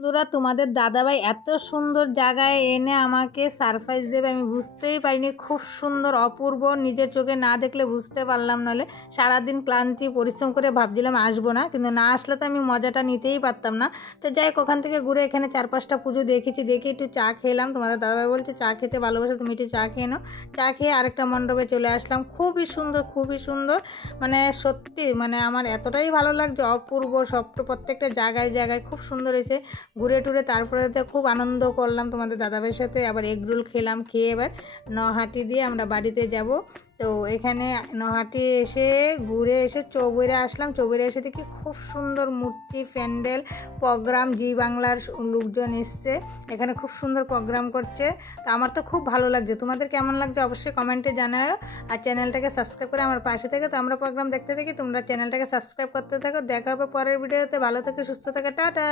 বন্ধুরা, তোমাদের দাদাভাই এত সুন্দর জায়গায় এনে আমাকে সারপ্রাইজ দেবে আমি বুঝতেই পারিনি। খুব সুন্দর, অপূর্ব, নিজের চোখে না দেখলে বুঝতে পারলাম। নাহলে সারাদিন ক্লান্তি পরিশ্রম করে ভাবছিলাম আসবো না, কিন্তু না আসলে তো আমি মজাটা নিতেই পারতাম না। তো যাই হোক, ওখান থেকে ঘুরে এখানে 4-5টা পুজো দেখেছি, দেখে একটু চা খেলাম। তোমাদের দাদাভাই বলছে চা খেতে ভালোবাসো, তুমি একটু চা খেয়ে নাও। চা খেয়ে আরেকটা মণ্ডপে চলে আসলাম। খুবই সুন্দর, খুবই সুন্দর, মানে সত্যি মানে আমার এতটাই ভালো লাগছে, অপূর্ব। সব প্রত্যেকটা জায়গায় জায়গায় খুব সুন্দর হয়েছে। ঘুরে টুরে তারপরে তো খুব আনন্দ করলাম তোমাদের দাদাভাইয়ের সাথে। আবার এগরোল খেলাম, খেয়ে এবার নহাটি দিয়ে আমরা বাড়িতে যাব। তো এখানে নহাটি এসে ঘুরে এসে চৌবেড়ে আসলাম। চৌবেড়ে এসে দেখি খুব সুন্দর মূর্তি, প্যান্ডেল, প্রোগ্রাম, জি বাংলার লোকজন এসছে, এখানে খুব সুন্দর প্রোগ্রাম করছে। তো আমার তো খুব ভালো লাগছে। তোমাদের কেমন লাগছে অবশ্যই কমেন্টে জানাও। আর চ্যানেলটাকে সাবস্ক্রাইব করে আমার পাশে থেকে, তো আমরা প্রোগ্রাম দেখতে থাকি, তোমরা চ্যানেলটাকে সাবস্ক্রাইব করতে থাকো। দেখা হবে পরের ভিডিওতে। ভালো থেকে সুস্থ থেকে, টাটা।